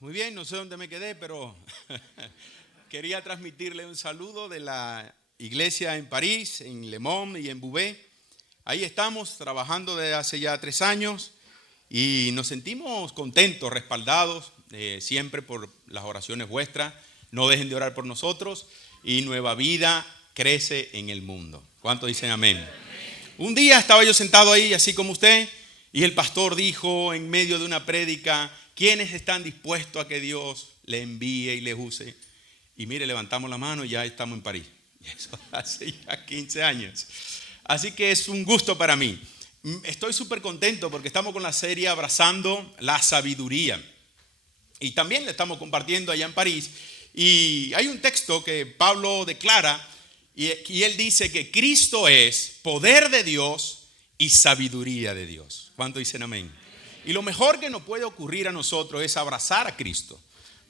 Muy bien, no sé dónde me quedé, pero quería transmitirle un saludo de la iglesia en París, en Le Mans y en Beauvais. Ahí estamos trabajando desde hace ya 3 años y nos sentimos contentos, respaldados siempre por las oraciones vuestras. No dejen de orar por nosotros y Nueva Vida crece en el mundo. ¿Cuántos dicen amén? Un día estaba yo sentado ahí, así como usted, y el pastor dijo en medio de una prédica: ¿quiénes están dispuestos a que Dios le envíe y les use? Y mire, levantamos la mano y ya estamos en París. Y eso hace ya 15 años. Así que es un gusto para mí. Estoy súper contento porque estamos con la serie Abrazando la Sabiduría. Y también le estamos compartiendo allá en París. Y hay un texto que Pablo declara y él dice que Cristo es poder de Dios y sabiduría de Dios. ¿Cuántos dicen amén? Y lo mejor que nos puede ocurrir a nosotros es abrazar a Cristo.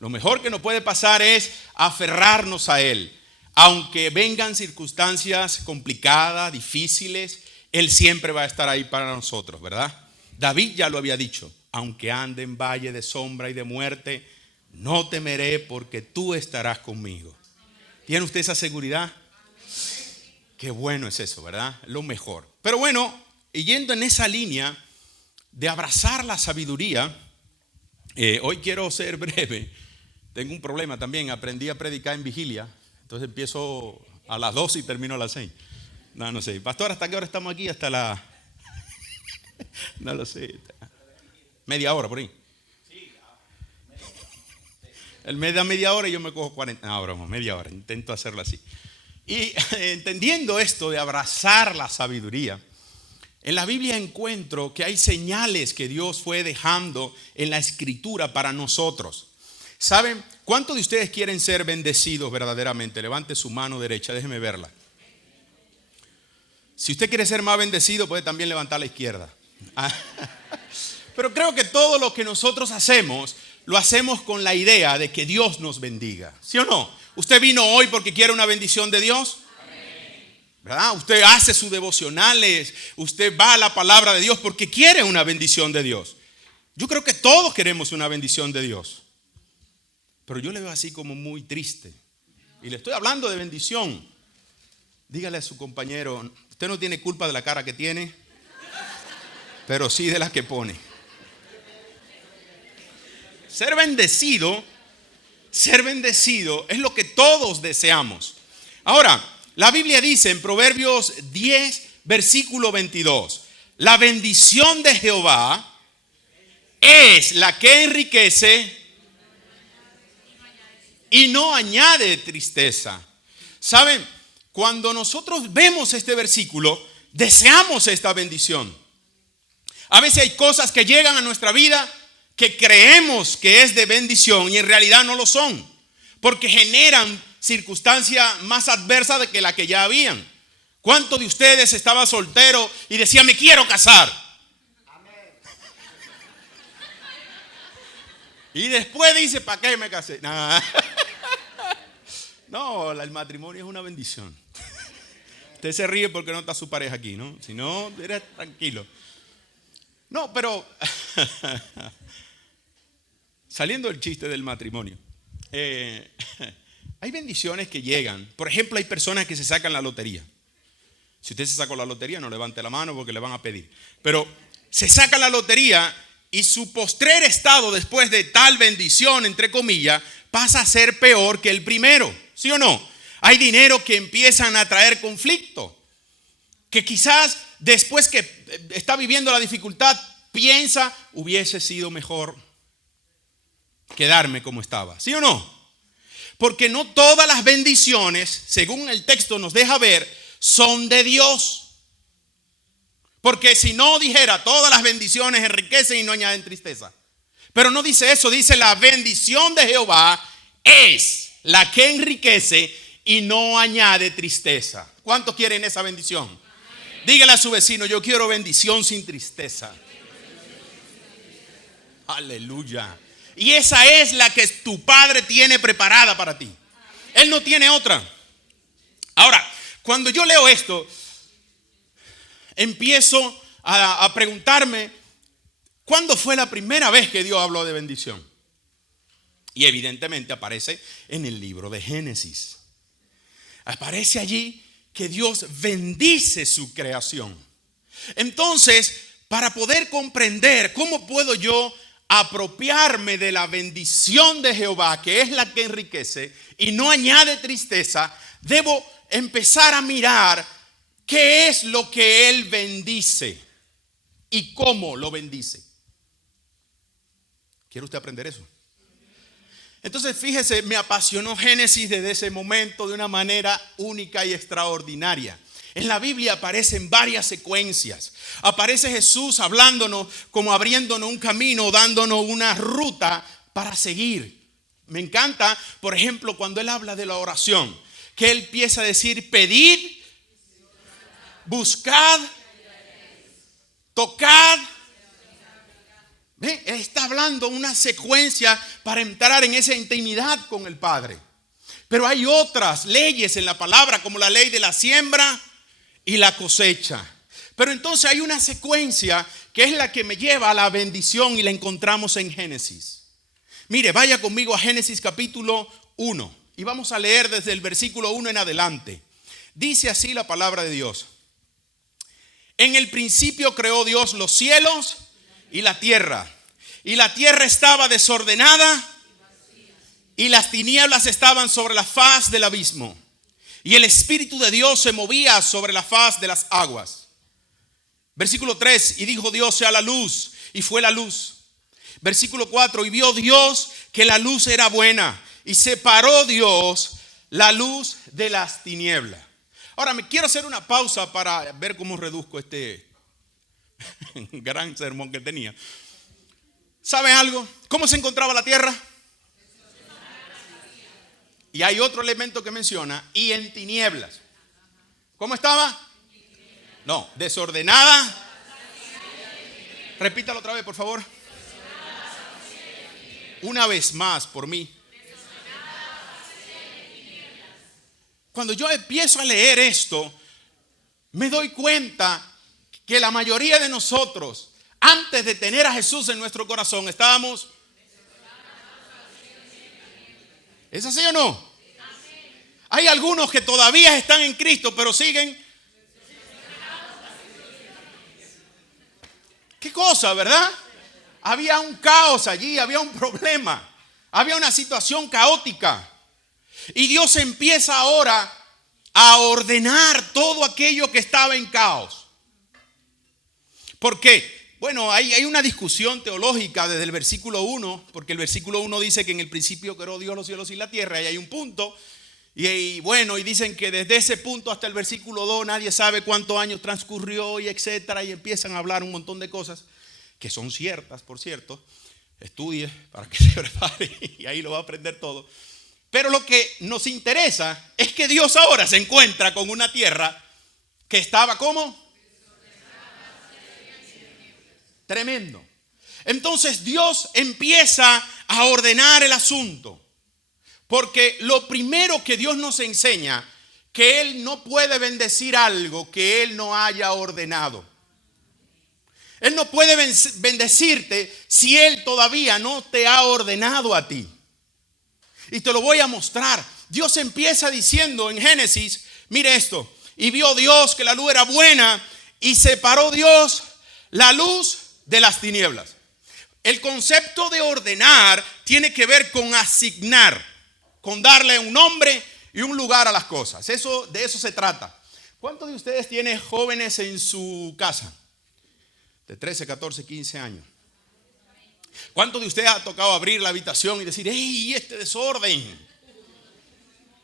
Lo mejor que nos puede pasar es aferrarnos a Él. Aunque vengan circunstancias complicadas, difíciles, Él siempre va a estar ahí para nosotros, ¿verdad? David ya lo había dicho: aunque ande en valle de sombra y de muerte, no temeré porque tú estarás conmigo. ¿Tiene usted esa seguridad? Qué bueno es eso, ¿verdad? Lo mejor. Pero bueno, y yendo en esa línea de abrazar la sabiduría, hoy quiero ser breve. Tengo un problema también. Aprendí a predicar en vigilia. Entonces empiezo a las 12 y termino a las 6. No sé. Pastor, ¿hasta qué hora estamos aquí? Hasta la... No lo sé. Media hora por ahí. Él me da media hora y yo me cojo 40. No, broma, media hora. Intento hacerlo así. Y entendiendo esto de abrazar la sabiduría, en la Biblia encuentro que hay señales que Dios fue dejando en la Escritura para nosotros. ¿Saben cuántos de ustedes quieren ser bendecidos verdaderamente? Levante su mano derecha, déjeme verla. Si usted quiere ser más bendecido, puede también levantar la izquierda. Pero creo que todo lo que nosotros hacemos, lo hacemos con la idea de que Dios nos bendiga. ¿Sí o no? ¿Usted vino hoy porque quiere una bendición de Dios? ¿Verdad? Usted hace sus devocionales, usted va a la palabra de Dios porque quiere una bendición de Dios. Yo creo que todos queremos una bendición de Dios. Pero yo le veo así como muy triste. Y le estoy hablando de bendición. Dígale a su compañero: usted no tiene culpa de la cara que tiene, pero sí de la que pone. Ser bendecido es lo que todos deseamos. Ahora, la Biblia dice en Proverbios 10, versículo 22: la bendición de Jehová es la que enriquece y no añade tristeza. ¿Saben? Cuando nosotros vemos este versículo, deseamos esta bendición. A veces hay cosas que llegan a nuestra vida que creemos que es de bendición y en realidad no lo son, porque generan circunstancias más adversas de que la que ya habían. ¿Cuántos de ustedes estaban solteros y decían: me quiero casar? Amén. Y después dice: ¿para qué me casé? No, el matrimonio es una bendición. Usted se ríe porque no está su pareja aquí, ¿no? Si no, eres tranquilo. No, pero saliendo del chiste del matrimonio, hay bendiciones que llegan. Por ejemplo, hay personas que se sacan la lotería. Si usted se sacó la lotería, no levante la mano porque le van a pedir. Pero se saca la lotería y su postrer estado después de tal bendición, entre comillas, pasa a ser peor que el primero. ¿Sí o no? Hay dinero que empiezan a traer conflicto. Que quizás después que está viviendo la dificultad, piensa: hubiese sido mejor quedarme como estaba. ¿Sí o no? Porque no todas las bendiciones, según el texto nos deja ver, son de Dios. Porque si no dijera: todas las bendiciones enriquecen y no añaden tristeza. Pero no dice eso, dice: la bendición de Jehová es la que enriquece y no añade tristeza. ¿Cuántos quieren esa bendición? Amén. Dígale a su vecino: yo quiero bendición sin tristeza. Aleluya. Y esa es la que tu Padre tiene preparada para ti. Él no tiene otra. Ahora, cuando yo leo esto, empiezo a preguntarme, ¿cuándo fue la primera vez que Dios habló de bendición? Y evidentemente aparece en el libro de Génesis. Aparece allí que Dios bendice su creación. Entonces, para poder comprender cómo puedo yo apropiarme de la bendición de Jehová, que es la que enriquece y no añade tristeza, debo empezar a mirar qué es lo que Él bendice y cómo lo bendice. ¿Quiere usted aprender eso? Entonces, fíjese, me apasionó Génesis desde ese momento de una manera única y extraordinaria. En la Biblia aparecen varias secuencias. Aparece Jesús hablándonos, como abriéndonos un camino, dándonos una ruta para seguir. Me encanta, por ejemplo, cuando Él habla de la oración, que Él empieza a decir: pedid, buscad, tocad. Él está hablando una secuencia para entrar en esa intimidad con el Padre. Pero hay otras leyes en la palabra, como la ley de la siembra y la cosecha. Pero entonces hay una secuencia que es la que me lleva a la bendición y la encontramos en Génesis. Mire, vaya conmigo a Génesis capítulo 1 y vamos a leer desde el versículo 1 en adelante. Dice así la palabra de Dios: en el principio creó Dios los cielos y la tierra estaba desordenada y las tinieblas estaban sobre la faz del abismo, y el Espíritu de Dios se movía sobre la faz de las aguas. Versículo 3: y dijo Dios: sea la luz, y fue la luz. Versículo 4: y vio Dios que la luz era buena, y separó Dios la luz de las tinieblas. Ahora me quiero hacer una pausa para ver cómo reduzco este gran sermón que tenía. ¿Saben algo? ¿Cómo se encontraba la tierra? Y hay otro elemento que menciona: y en tinieblas. ¿Cómo estaba? No, desordenada. Repítalo otra vez, por favor. Una vez más, por mí. Cuando yo empiezo a leer esto, me doy cuenta que la mayoría de nosotros, antes de tener a Jesús en nuestro corazón, estábamos... ¿Es así o no? Hay algunos que todavía están en Cristo, pero siguen... ¿Qué cosa, verdad? Había un caos allí, había un problema, había una situación caótica. Y Dios empieza ahora a ordenar todo aquello que estaba en caos. ¿Por qué? Bueno, hay una discusión teológica desde el versículo 1, porque el versículo 1 dice que en el principio creó Dios los cielos y la tierra, y hay un punto. Y bueno, y dicen que desde ese punto hasta el versículo 2 nadie sabe cuántos años transcurrió y etcétera, y empiezan a hablar un montón de cosas que son ciertas, por cierto. Estudie para que se prepare y ahí lo va a aprender todo. Pero lo que nos interesa es que Dios ahora se encuentra con una tierra que estaba ¿cómo? Tremendo. Entonces Dios empieza a ordenar el asunto. Porque lo primero que Dios nos enseña, que Él no puede bendecir algo que Él no haya ordenado. Él no puede bendecirte si Él todavía no te ha ordenado a ti. Y te lo voy a mostrar. Dios empieza diciendo en Génesis, mire esto: y vio Dios que la luz era buena, y separó Dios la luz de las tinieblas. El concepto de ordenar tiene que ver con asignar, con darle un nombre y un lugar a las cosas. De eso se trata. ¿Cuántos de ustedes tienen jóvenes en su casa? De 13, 14, 15 años. ¿Cuántos de ustedes ha tocado abrir la habitación y decir, ¡hey, este desorden!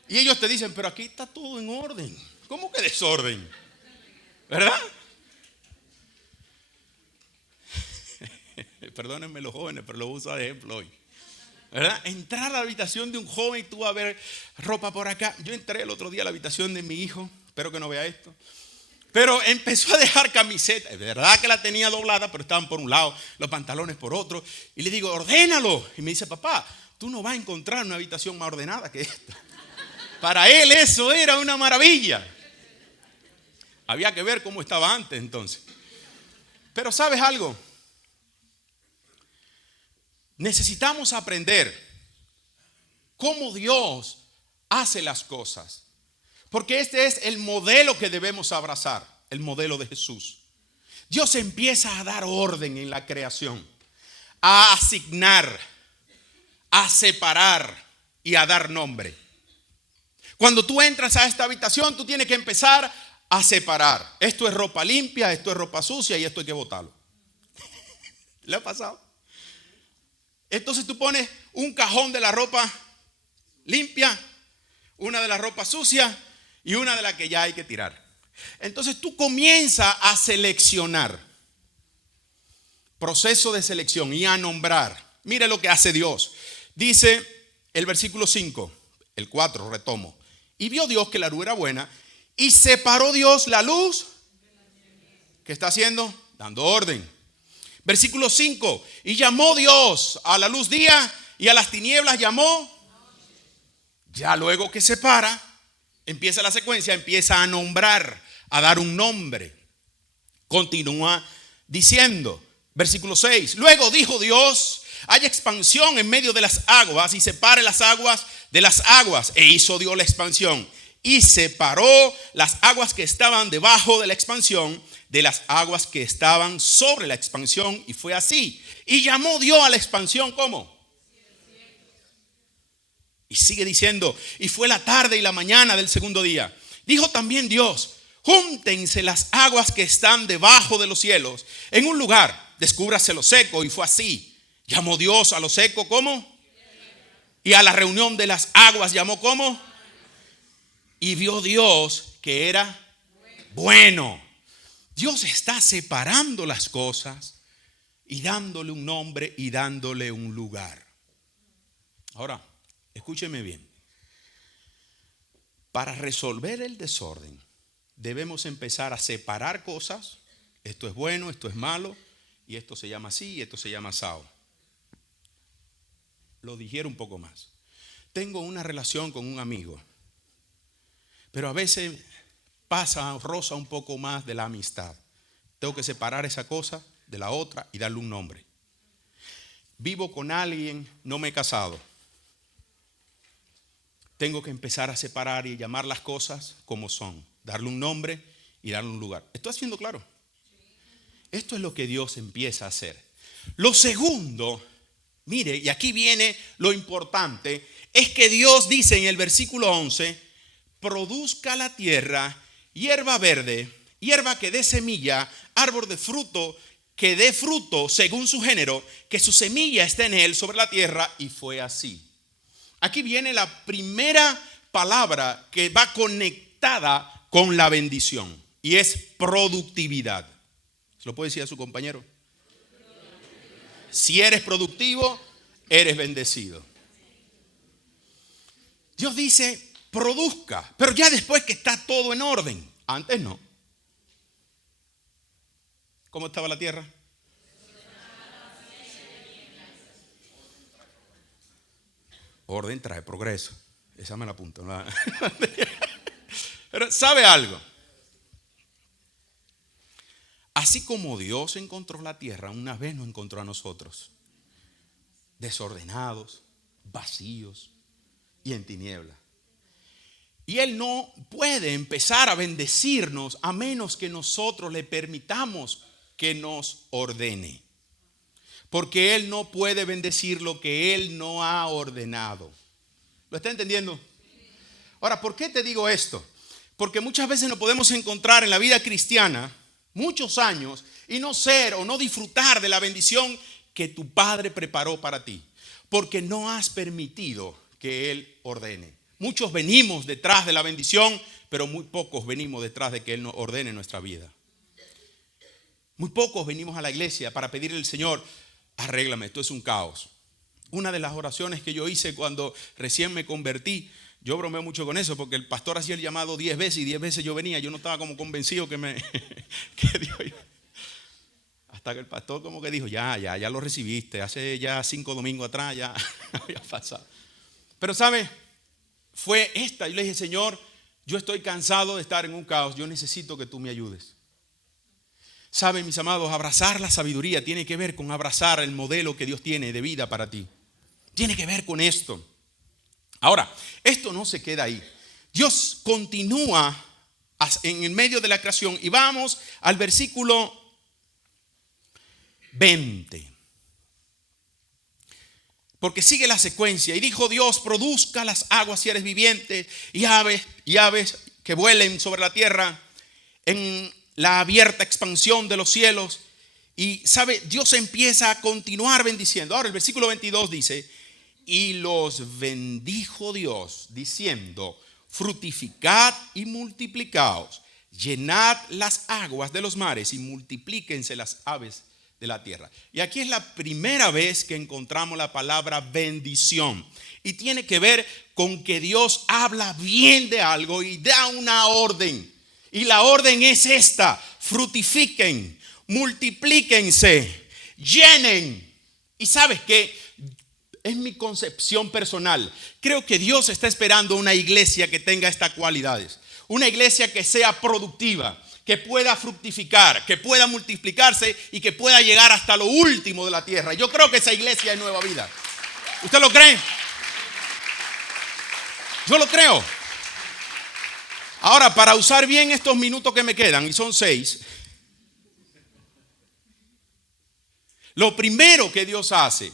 Y ellos te dicen, pero aquí está todo en orden. ¿Cómo que desorden? ¿Verdad? Perdónenme los jóvenes, pero lo uso de ejemplo hoy. ¿Verdad? Entrar a la habitación de un joven y tú vas a ver ropa por acá. Yo entré el otro día a la habitación de mi hijo, espero que no vea esto, pero empezó a dejar camisetas. Es verdad que la tenía doblada, pero estaban por un lado, los pantalones por otro. Y le digo, ordénalo. Y me dice, papá, tú no vas a encontrar una habitación más ordenada que esta. Para él eso era una maravilla. Había que ver cómo estaba antes entonces. Pero ¿sabes algo? Necesitamos aprender cómo Dios hace las cosas. Porque este es el modelo que debemos abrazar, el modelo de Jesús. Dios empieza a dar orden en la creación, a asignar, a separar y a dar nombre. Cuando tú entras a esta habitación, tú tienes que empezar a separar. Esto es ropa limpia, esto es ropa sucia y esto hay que botarlo. ¿Le ha pasado? Entonces tú pones un cajón de la ropa limpia, una de la ropa sucia y una de la que ya hay que tirar. Entonces tú comienzas a seleccionar. Proceso de selección y a nombrar. Mire lo que hace Dios. Dice el versículo 5, el 4, retomo. Y vio Dios que la luz era buena y separó Dios la luz. ¿Qué está haciendo? Dando orden. Versículo 5. Y llamó Dios a la luz día y a las tinieblas llamó. Ya luego que separa, empieza la secuencia, empieza a nombrar, a dar un nombre. Continúa diciendo, versículo 6. Luego dijo Dios, haya expansión en medio de las aguas y separe las aguas de las aguas. E hizo Dios la expansión y separó las aguas que estaban debajo de la expansión de las aguas que estaban sobre la expansión, y fue así. Y llamó Dios a la expansión, ¿cómo? Y sigue diciendo, y fue la tarde y la mañana del segundo día. Dijo también Dios, júntense las aguas que están debajo de los cielos en un lugar, descúbrase lo seco, y fue así. Llamó Dios a lo seco, ¿cómo? Y a la reunión de las aguas llamó, ¿cómo? Y vio Dios que era bueno. Dios está separando las cosas y dándole un nombre y dándole un lugar. Ahora, escúcheme bien. Para resolver el desorden, debemos empezar a separar cosas. Esto es bueno, esto es malo, y esto se llama así, y esto se llama asao. Lo digiero un poco más. Tengo una relación con un amigo, pero a veces roza un poco más de la amistad. Tengo que separar esa cosa de la otra y darle un nombre. Vivo con alguien, no me he casado. Tengo que empezar a separar y llamar las cosas como son. Darle un nombre y darle un lugar. ¿Estoy haciendo claro? Esto es lo que Dios empieza a hacer. Lo segundo, mire, y aquí viene lo importante, es que Dios dice en el versículo 11, produzca la tierra hierba verde, hierba que dé semilla, árbol de fruto que dé fruto según su género, que su semilla esté en él sobre la tierra, y fue así. Aquí viene la primera palabra que va conectada con la bendición y es productividad. ¿Se lo puede decir a su compañero? Si eres productivo, eres bendecido. Dios dice, produzca, pero ya después que está todo en orden. Antes no. ¿Cómo estaba la tierra? Orden trae progreso. Esa me la apunto. Pero ¿sabe algo? Así como Dios encontró la tierra, una vez nos encontró a nosotros, desordenados, vacíos y en tinieblas. Y Él no puede empezar a bendecirnos a menos que nosotros le permitamos que nos ordene. Porque Él no puede bendecir lo que Él no ha ordenado. ¿Lo está entendiendo? Ahora, ¿por qué te digo esto? Porque muchas veces nos podemos encontrar en la vida cristiana muchos años y no ser o no disfrutar de la bendición que tu Padre preparó para ti. Porque no has permitido que Él ordene. Muchos venimos detrás de la bendición, pero muy pocos venimos detrás de que Él nos ordene nuestra vida. Muy pocos venimos a la iglesia para pedirle al Señor, arréglame, esto es un caos. Una de las oraciones que yo hice cuando recién me convertí, yo bromeo mucho con eso, porque el pastor hacía el llamado 10 veces y 10 veces yo venía, yo no estaba como convencido que Dios iba. Hasta que el pastor como que dijo, ya lo recibiste, hace ya 5 domingos atrás ya había pasado. Pero ¿sabe? Fue esta, yo le dije, Señor, yo estoy cansado de estar en un caos, yo necesito que tú me ayudes. Saben, mis amados, abrazar la sabiduría tiene que ver con abrazar el modelo que Dios tiene de vida para ti. Tiene que ver con esto. Ahora, esto no se queda ahí. Dios continúa en el medio de la creación y vamos al versículo 20. Porque sigue la secuencia. Y dijo Dios: produzca las aguas seres vivientes y aves que vuelen sobre la tierra en la abierta expansión de los cielos. Y sabe, Dios empieza a continuar bendiciendo. Ahora el versículo 22 dice: y los bendijo Dios diciendo: fructificad y multiplicaos, llenad las aguas de los mares y multiplíquense las aves de la tierra. Y aquí es la primera vez que encontramos la palabra bendición. Y tiene que ver con que Dios habla bien de algo y da una orden. Y la orden es esta: fructifiquen, multiplíquense, llenen. Y sabes que es mi concepción personal. Creo que Dios está esperando una iglesia que tenga estas cualidades. Una iglesia que sea productiva, que pueda fructificar, que pueda multiplicarse y que pueda llegar hasta lo último de la tierra. Yo creo que esa iglesia es Nueva Vida. ¿Usted lo cree? Yo lo creo. Ahora, para usar bien estos minutos que me quedan, y son 6, lo primero que Dios hace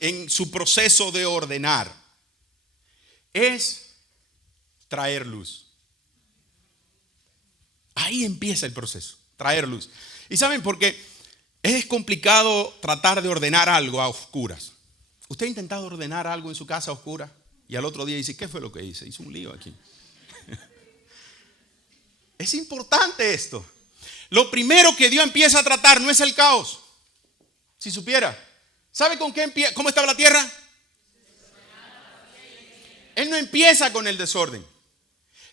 en su proceso de ordenar es traer luz. Ahí empieza el proceso, traer luz. ¿Y saben por qué? Es complicado tratar de ordenar algo a oscuras. ¿Usted ha intentado ordenar algo en su casa a oscuras? Y al otro día dice: ¿qué fue lo que hice? Hice un lío aquí. Es importante esto. Lo primero que Dios empieza a tratar no es el caos. Si supiera. ¿Sabe con qué empieza? ¿Cómo estaba la tierra? Él no empieza con el desorden.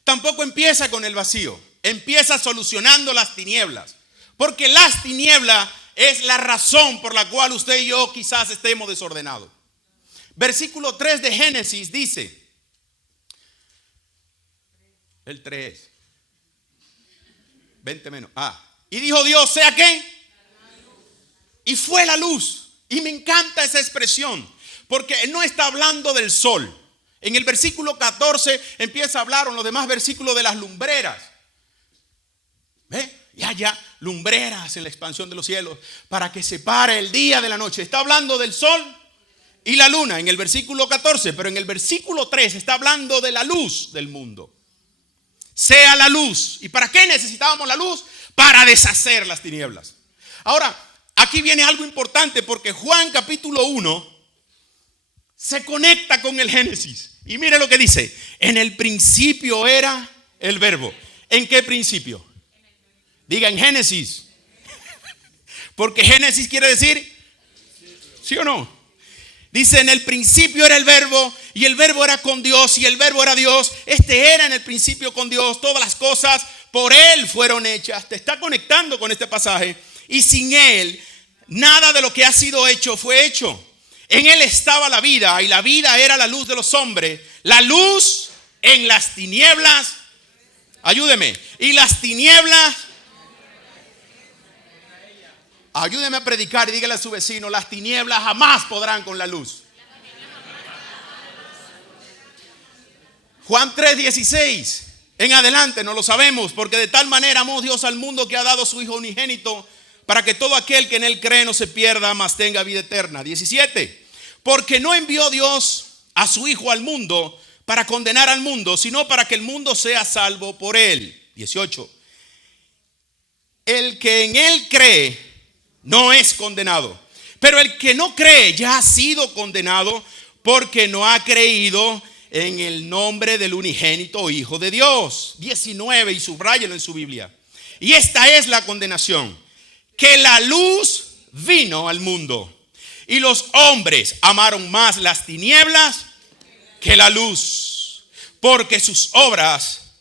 Tampoco empieza con el vacío. Empieza solucionando las tinieblas. Porque las tinieblas es la razón por la cual usted y yo quizás estemos desordenados. Versículo 3 de Génesis dice, el 3, 20 menos. Y dijo Dios: ¿sea qué? Y fue la luz. Y me encanta esa expresión, porque él no está hablando del sol. En el versículo 14 empieza a hablar, en los demás versículos, de las lumbreras. ¿Ve? Y haya lumbreras en la expansión de los cielos para que separe el día de la noche. Está hablando del sol y la luna en el versículo 14, pero en el versículo 3 está hablando de la luz del mundo. Sea la luz. ¿Y para qué necesitábamos la luz? Para deshacer las tinieblas. Ahora, aquí viene algo importante, porque Juan capítulo 1 se conecta con el Génesis. Y mire lo que dice: en el principio era el verbo. ¿En qué principio? Diga: en Génesis. Porque Génesis quiere decir, ¿sí o no? Dice: en el principio era el verbo, y el verbo era con Dios, y el verbo era Dios. Este era en el principio con Dios. Todas las cosas por Él fueron hechas. Te está conectando con este pasaje. Y sin Él, nada de lo que ha sido hecho fue hecho. En Él estaba la vida, y la vida era la luz de los hombres. La luz en las tinieblas. Ayúdeme. Y las tinieblas. Ayúdeme a predicar y dígale a su vecino: las tinieblas jamás podrán con la luz. Juan 3:16 en adelante no lo sabemos, porque de tal manera amó Dios al mundo que ha dado a su Hijo unigénito, para que todo aquel que en Él cree no se pierda, mas tenga vida eterna. 17. Porque no envió Dios a su Hijo al mundo para condenar al mundo, sino para que el mundo sea salvo por Él. 18. El que en Él cree no es condenado, pero el que no cree ya ha sido condenado, porque no ha creído en el nombre del unigénito Hijo de Dios. 19, y subráyelo en su Biblia. Y esta es la condenación: que la luz vino al mundo, y los hombres amaron más las tinieblas que la luz, porque sus obras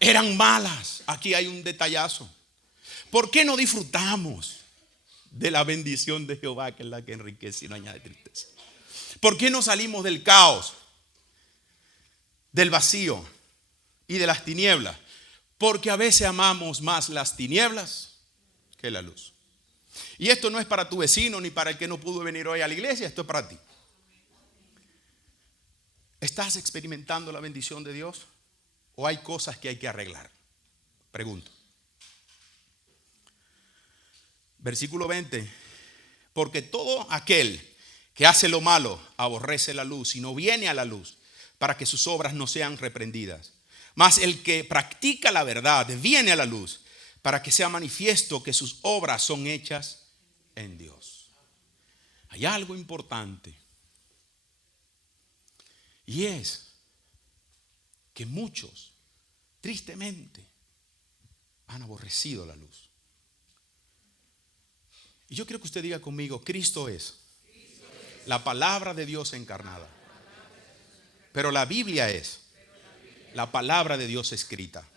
eran malas. Aquí hay un detallazo. ¿Por qué no disfrutamos de la bendición de Jehová, que es la que enriquece y no añade tristeza? ¿Por qué no salimos del caos, del vacío y de las tinieblas? Porque a veces amamos más las tinieblas que la luz. Y esto no es para tu vecino ni para el que no pudo venir hoy a la iglesia, esto es para ti. ¿Estás experimentando la bendición de Dios? ¿O hay cosas que hay que arreglar? Pregunto. Versículo 20. Porque todo aquel que hace lo malo aborrece la luz y no viene a la luz para que sus obras no sean reprendidas. Mas el que practica la verdad viene a la luz para que sea manifiesto que sus obras son hechas en Dios. Hay algo importante. Y es que muchos, tristemente, han aborrecido la luz. Y yo quiero que usted diga conmigo, Cristo es la palabra de Dios encarnada. Pero la Biblia es la palabra de Dios escrita.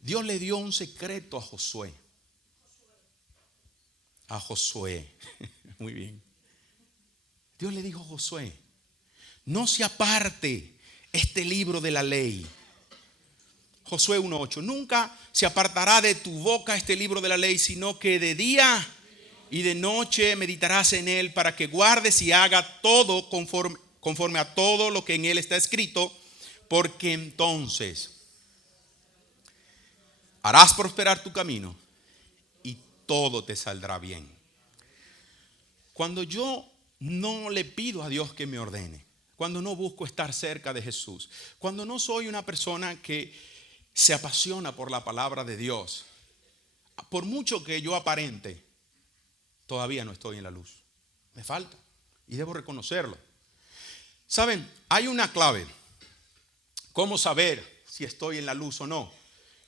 Dios le dio un secreto a Josué. A Josué. Muy bien. Dios le dijo a Josué, no se aparte este libro de la ley. Josué 1:8. Nunca se apartará de tu boca este libro de la ley, sino que de día y de noche meditarás en él para que guardes y haga todo conforme a todo lo que en él está escrito, porque entonces harás prosperar tu camino y todo te saldrá bien. Cuando yo no le pido a Dios que me ordene, cuando no busco estar cerca de Jesús, cuando no soy una persona que se apasiona por la palabra de Dios, por mucho que yo aparente, todavía no estoy en la luz. Me falta y debo reconocerlo. Saben, hay una clave. ¿Cómo saber si estoy en la luz o no?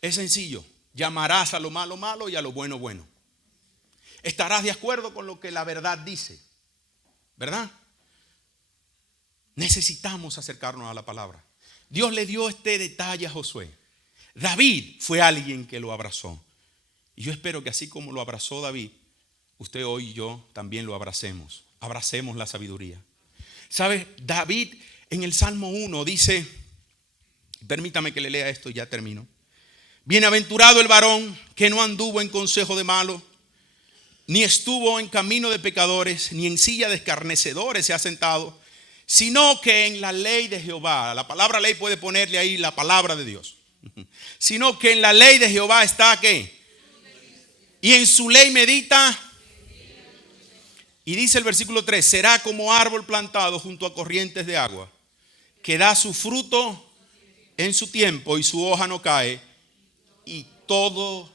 Es sencillo. Llamarás a lo malo malo y a lo bueno bueno. Estarás de acuerdo con lo que la verdad dice, ¿verdad? Necesitamos acercarnos a la palabra. Dios le dio este detalle a Josué. David fue alguien que lo abrazó. Y yo espero que así como lo abrazó David, usted hoy y yo también lo abracemos. Abracemos la sabiduría. ¿Sabe? David en el Salmo 1 dice, permítame que le lea esto y ya termino. Bienaventurado el varón que no anduvo en consejo de malos, ni estuvo en camino de pecadores, ni en silla de escarnecedores se ha sentado, sino que en la ley de Jehová, la palabra ley puede ponerle ahí la palabra de Dios, sino que en la ley de Jehová está ¿qué? Y en su ley medita. Y dice el versículo 3, será como árbol plantado junto a corrientes de agua, que da su fruto en su tiempo y su hoja no cae, y todo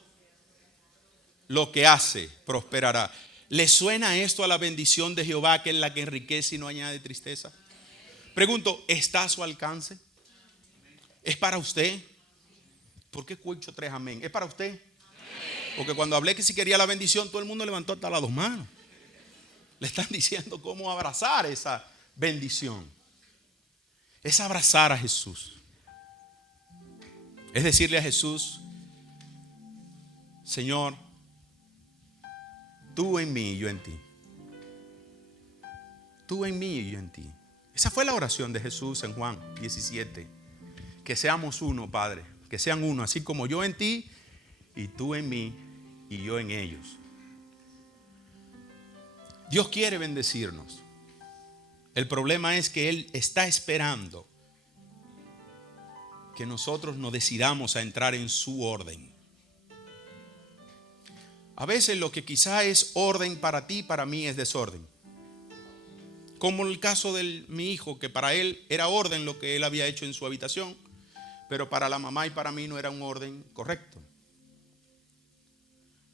lo que hace prosperará. ¿Le suena esto a la bendición de Jehová, que es la que enriquece y no añade tristeza? Pregunto, ¿está a su alcance? ¿Es para usted? ¿Por qué cucho 3 amén? ¿Es para usted? Porque cuando hablé que si quería la bendición, todo el mundo levantó hasta las 2 manos. Le están diciendo cómo abrazar esa bendición. Es abrazar a Jesús. Es decirle a Jesús, Señor, tú en mí y yo en ti. Tú en mí y yo en ti. Esa fue la oración de Jesús en Juan 17. Que seamos uno, Padre. Que sean uno, así como yo en ti y tú en mí y yo en ellos. Dios quiere bendecirnos. El problema es que Él está esperando que nosotros nos decidamos a entrar en su orden. A veces lo que quizá es orden para ti, para mí es desorden. Como el caso de mi hijo, que para él era orden lo que él había hecho en su habitación, pero para la mamá y para mí no era un orden correcto.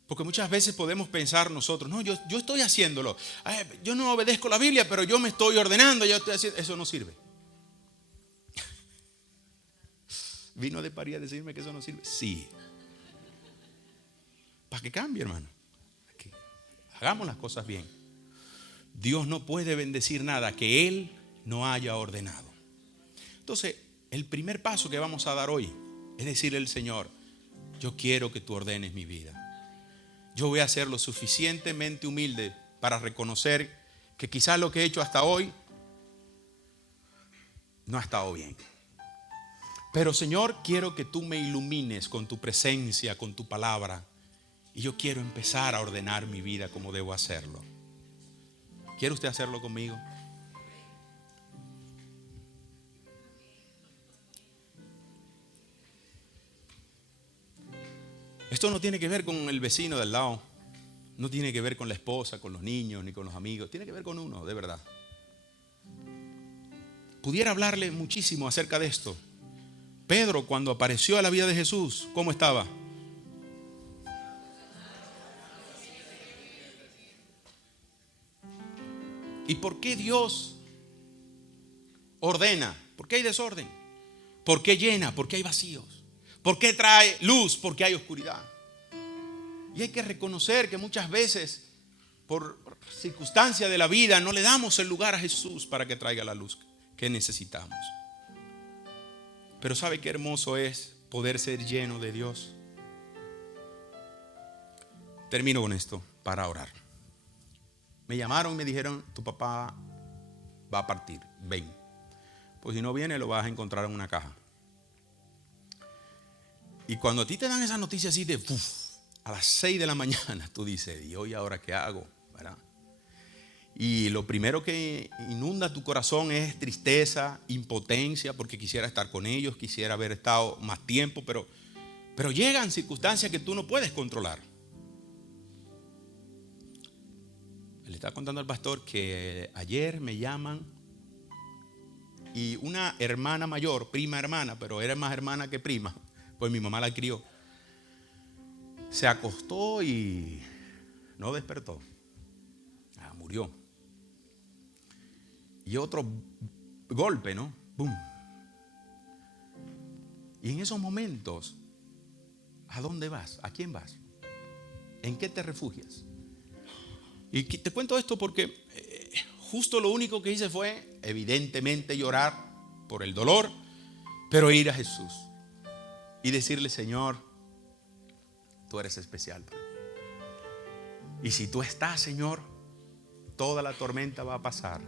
Porque muchas veces podemos pensar nosotros, no, yo estoy haciéndolo. Yo no obedezco la Biblia, pero yo me estoy ordenando, yo estoy haciendo. Eso no sirve. ¿Vino de París a decirme que eso no sirve? Sí. Para que cambie, hermano. Hagamos las cosas bien. Dios no puede bendecir nada que Él no haya ordenado. Entonces, el primer paso que vamos a dar hoy es decirle al Señor, yo quiero que tú ordenes mi vida. Yo voy a ser lo suficientemente humilde para reconocer que quizás lo que he hecho hasta hoy no ha estado bien. Pero Señor, quiero que tú me ilumines con tu presencia, con tu palabra. Y yo quiero empezar a ordenar mi vida como debo hacerlo. ¿Quiere usted hacerlo conmigo? Esto no tiene que ver con el vecino del lado. No tiene que ver con la esposa, con los niños, ni con los amigos. Tiene que ver con uno, de verdad. Pudiera hablarle muchísimo acerca de esto. Pedro, cuando apareció a la vida de Jesús, ¿cómo estaba? ¿Y por qué Dios ordena? ¿Por qué hay desorden? ¿Por qué llena? ¿Por qué hay vacíos? ¿Por qué trae luz? ¿Por qué hay oscuridad? Y hay que reconocer que muchas veces, por circunstancia de la vida, no le damos el lugar a Jesús para que traiga la luz que necesitamos. Pero ¿sabe qué hermoso es poder ser lleno de Dios? Termino con esto para orar. Me llamaron y me dijeron: tu papá va a partir, ven. Pues si no viene, lo vas a encontrar en una caja. Y cuando a ti te dan esa noticia así de a las 6 de la mañana, tú dices: ¿y hoy ahora qué hago? ¿Verdad? Y lo primero que inunda tu corazón es tristeza, impotencia, porque quisiera estar con ellos, quisiera haber estado más tiempo, pero llegan circunstancias que tú no puedes controlar. Le estaba contando al pastor que ayer me llaman y una hermana mayor, prima hermana, pero era más hermana que prima, pues mi mamá la crió, se acostó y no despertó. Murió. Y otro golpe, ¿no? ¡Bum! Y en esos momentos, ¿a dónde vas? ¿A quién vas? ¿En qué te refugias? Y te cuento esto porque justo lo único que hice fue, evidentemente, llorar por el dolor, pero ir a Jesús y decirle: Señor, tú eres especial para mí. Y si tú estás, Señor, toda la tormenta va a pasar.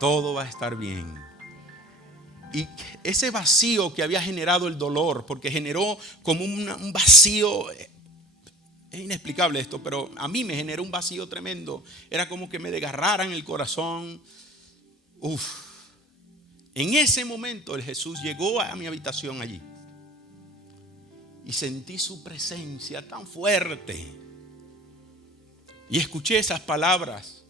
Todo va a estar bien. Y ese vacío que había generado el dolor, porque generó como un vacío, es inexplicable esto, pero a mí me generó un vacío tremendo. Era como que me desgarraran el corazón. En ese momento el Jesús llegó a mi habitación allí y sentí su presencia tan fuerte y escuché esas palabras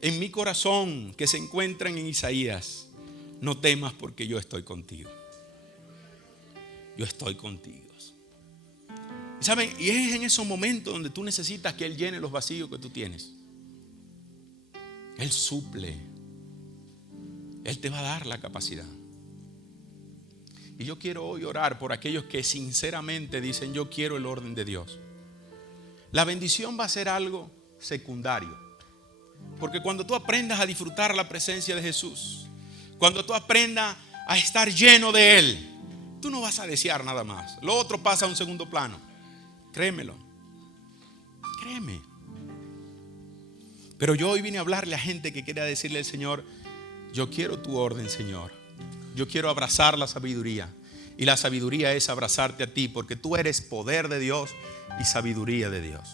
en mi corazón que se encuentran en Isaías: no temas, porque yo estoy contigo. Yo estoy contigo. ¿Y saben? Y es en esos momentos donde tú necesitas que Él llene los vacíos que tú tienes. Él suple. Él te va a dar la capacidad. Y yo quiero hoy orar por aquellos que sinceramente dicen: yo quiero el orden de Dios. La bendición va a ser algo secundario. Porque cuando tú aprendas a disfrutar la presencia de Jesús, cuando tú aprendas a estar lleno de Él, tú no vas a desear nada más. Lo otro pasa a un segundo plano. Créemelo. Créeme. Pero yo hoy vine a hablarle a gente que quiera decirle al Señor: yo quiero tu orden, Señor. Yo quiero abrazar la sabiduría. Y la sabiduría es abrazarte a ti, porque tú eres poder de Dios y sabiduría de Dios.